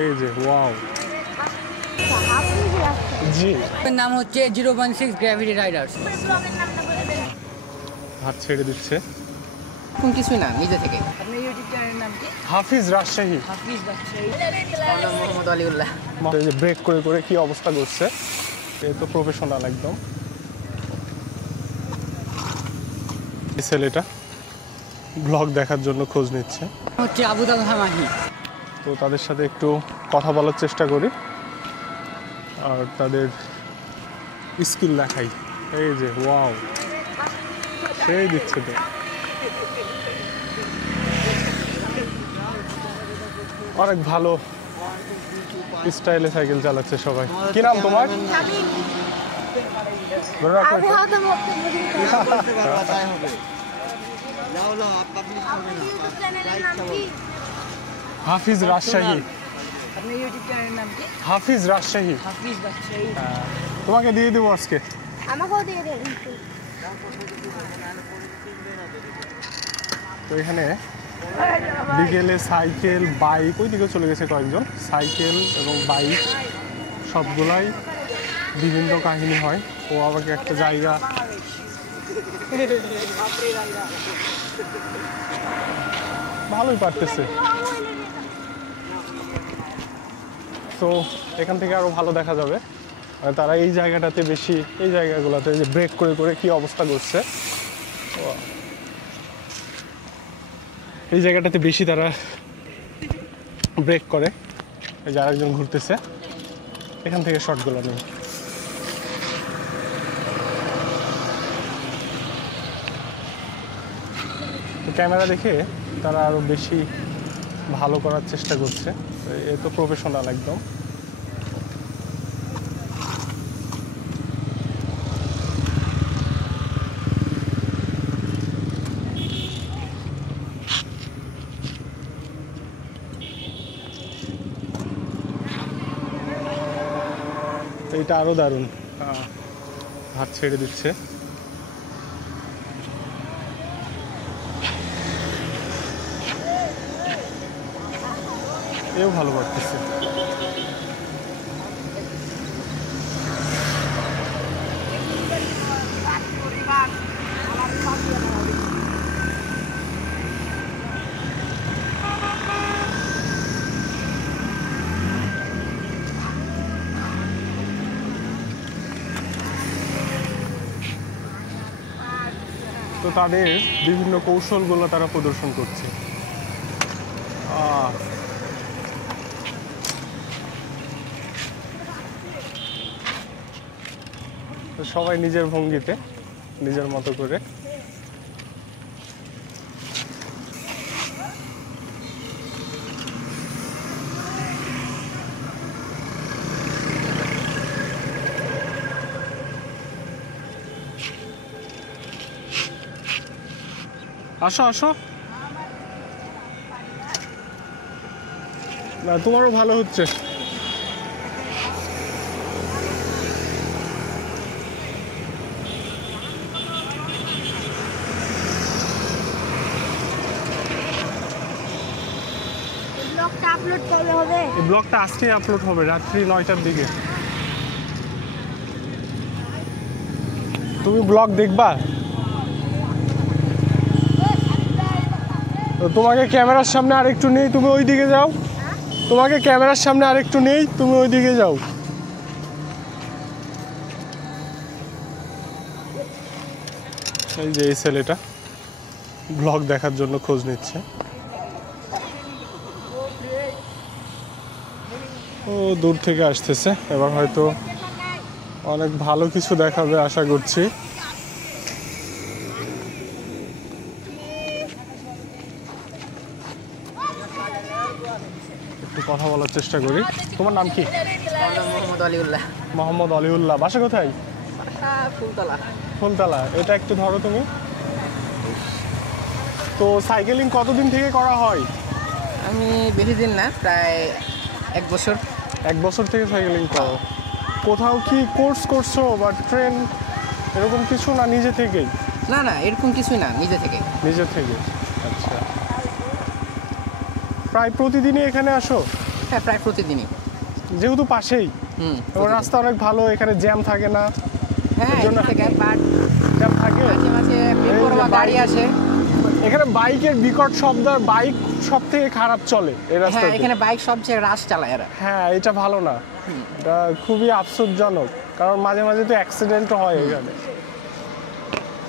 এই যে ওয়াও জি এর নাম হচ্ছে 016 গ্র্যাভিটি রাইডার্স। হাত ছেড়ে দিচ্ছে কোন কিছুই না, নিজে থেকে। আপনার ইউটিউব চ্যানেলের নাম কি? হাফিজ রাজশাহী। হাফিজ রাজশাহী। আমার নাম মোহাম্মদ আলিউল্লাহ। এই যে ব্রেক করে করে কি অবস্থা করছে, এ তো প্রফেশনাল একদম। এই ছেলেটা ব্লগ দেখার জন্য খোঁজ নিচ্ছে, হচ্ছে আবু তালহা মাহি। তো তাদের সাথে একটু কথা বলার চেষ্টা করি আর তাদের স্কিল দেখাই। এই যে ওয়াও, সেই দিচ্ছে তো। অনেক ভালো স্টাইলে সাইকেল চালাচ্ছে সবাই। কি নাম তোমার? ধরে রাখো একটু। হাফিজ রাজশাহী। আপনার ইউটিউব চ্যানেলের নাম কি? হাফিজ রাজশাহী। হাফিজ রাজশাহী। তোমাকে দিয়ে দেবো আজকে। আমাকেও দিয়ে দেন। তো এখানে বিকেলে সাইকেল বাইক ওই দিকে চলে গেছে কয়েকজন, সাইকেল এবং বাইক সবগুলাই বিভিন্ন কাহিনী হয়। ও আমাকে একটা জায়গা ভালোই পারতেছে, তো এখান থেকে আরো ভালো দেখা যাবে। আর তারা এই জায়গাটাতে বেশি, এই জায়গাগুলোতে যে ব্রেক করে করে কি অবস্থা করছে, এই জায়গাটাতে বেশি তারা ব্রেক করে। এই যে আরেকজন ঘুরতেছে, এখান থেকে শটগুলো নেই। ক্যামেরা দেখে তারা আরো বেশি ভালো করার চেষ্টা করছে। এ তো প্রফেশনাল একদম। এইটা আরো দারুণ, হাত ছেড়ে দিচ্ছে। এও ভালো পারতেছে। তো তাদের বিভিন্ন কৌশলগুলো তারা প্রদর্শন করছে। তো সবাই নিজের ভঙ্গিতে নিজের মতো করে। আসো আসো, না তোমারও ভালো হচ্ছে। ব্লগটা আপলোড কবে হবে? এই ব্লগটা আজকেই আপলোড হবে রাত্রি 9টার দিকে। তুমি ব্লগ দেখবা? তো তোমাকে ক্যামেরার সামনে আরেকটু নেই, তুমি ওই দিকে যাও। তোমাকে ক্যামেরার সামনে আরেকটু নেই, তুমি ওই দিকে যাও। এই যে এই ছেলেটা ব্লগ দেখার জন্য খোঁজ নিচ্ছে। ও দূর থেকে আসতেছে, এবার হয়তো অনেক ভালো কিছু দেখাবে আশা করছি। একটু কথা বলার চেষ্টা করি। তোমার নাম কি? আমার নাম মোহাম্মদ আলিউল্লাহ। মোহাম্মদ আলিউল্লাহ। বাসা কোথায়? ফুলতলা। ফুলতলা। এটা একটু ধরো তুমি। তো সাইকেলিং কতদিন থেকে করা হয়? আমি বেশি দিন না, প্রায় 1 বছর। 1 বছর থেকে সাইকেলিং করো। কোথাও কি কোর্স করছো বা ট্রেন এরকম কিছু, না নিজে থেকেই? না না, এরকম কিছুই না, নিজে থেকে। নিজে থেকে। আচ্ছা, প্রায় প্রতিদিনই এখানে আসো? হ্যাঁ, হ্যাঁ প্রায় প্রতিদিনই। যেহেতু পাশেই হুম। এবং রাস্তা অনেক ভালো, এখানে জ্যাম থাকে না। হ্যাঁ জন্য এখান থেকে বাট জ্যাম থাকে মাঝে মাঝে এই বড় যে গাড়ি আসে। এখানে বাইকের বিকট শব্দ, আর বাইক সব থেকে খারাপ চলে এই হ্যাঁ রাস্তাতে। এখানে বাইক সবচেয়ে রাশ চালায় এরা। হ্যাঁ, এটা ভালো না, এটা খুবই আফসোসজনক, কারণ মাঝে মাঝে তো অ্যাক্সিডেন্ট হয় এখানে।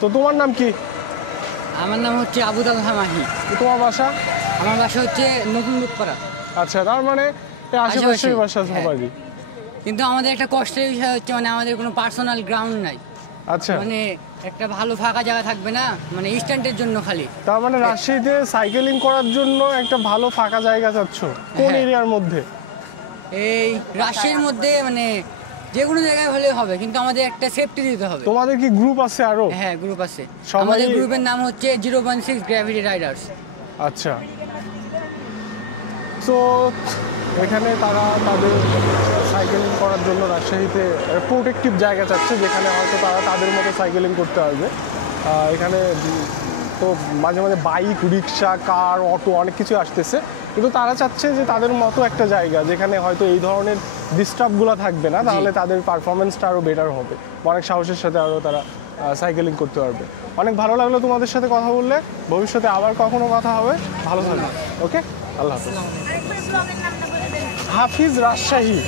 তো তোমার নাম কি? আমার নাম হচ্ছে আবু তালহা মাহি। তোমার বাসা? আমার বাসা হচ্ছে নতুন লুকপাড়া। আচ্ছা, তার মানে এই আশেপাশের আশেপাশে, বাসা হ্যাঁ। সবারই। কিন্তু আমাদের একটা কষ্টের বিষয় হচ্ছে মানে আমাদের কোনো পার্সোনাল গ্রাউন্ড নাই। আচ্ছা, মানে একটা ভালো ফাঁকা জায়গা থাকবে না, মানে স্ট্যান্ডের জন্য খালি। তার মানে রাজশাহীতে সাইকেলিং করার জন্য একটা ভালো ফাঁকা জায়গা চাচ্ছ, কোন হ্যাঁ। এরিয়ার মধ্যে? এই রাজশাহীর মধ্যে মানে যে কোনো জায়গায় হলে হবে, কিন্তু আমাদের একটা সেফটি দিতে হবে। তোমাদের কি গ্রুপ আছে আরো? হ্যাঁ গ্রুপ আছে, সবাই- আমাদের গ্রুপের নাম হচ্ছে 016 গ্র্যাভিটি রাইডার্স। আচ্ছা, তো এখানে তারা তাদের সাইকেলিং করার জন্য রাজশাহীতে প্রোটেক্টিভ জায়গা চাচ্ছে, যেখানে হয়তো তারা তাদের মতো সাইকেলিং করতে পারবে। এখানে তো মাঝে মাঝে বাইক, রিক্সা, কার, অটো অনেক কিছু আসতেছে, কিন্তু তারা চাচ্ছে যে তাদের মতো একটা জায়গা যেখানে হয়তো এই ধরনের ডিস্টার্বগুলো থাকবে না, তাহলে তাদের পারফরমেন্সটা আরও বেটার হবে, অনেক সাহসের সাথে আরও তারা সাইকেলিং করতে পারবে। অনেক ভালো লাগলো তোমাদের সাথে কথা বললে, ভবিষ্যতে আবার কখনো কথা হবে। ভালো থাকবে, ওকে, আল্লাহ হাফিজ। হাফিজ রাজশাহী।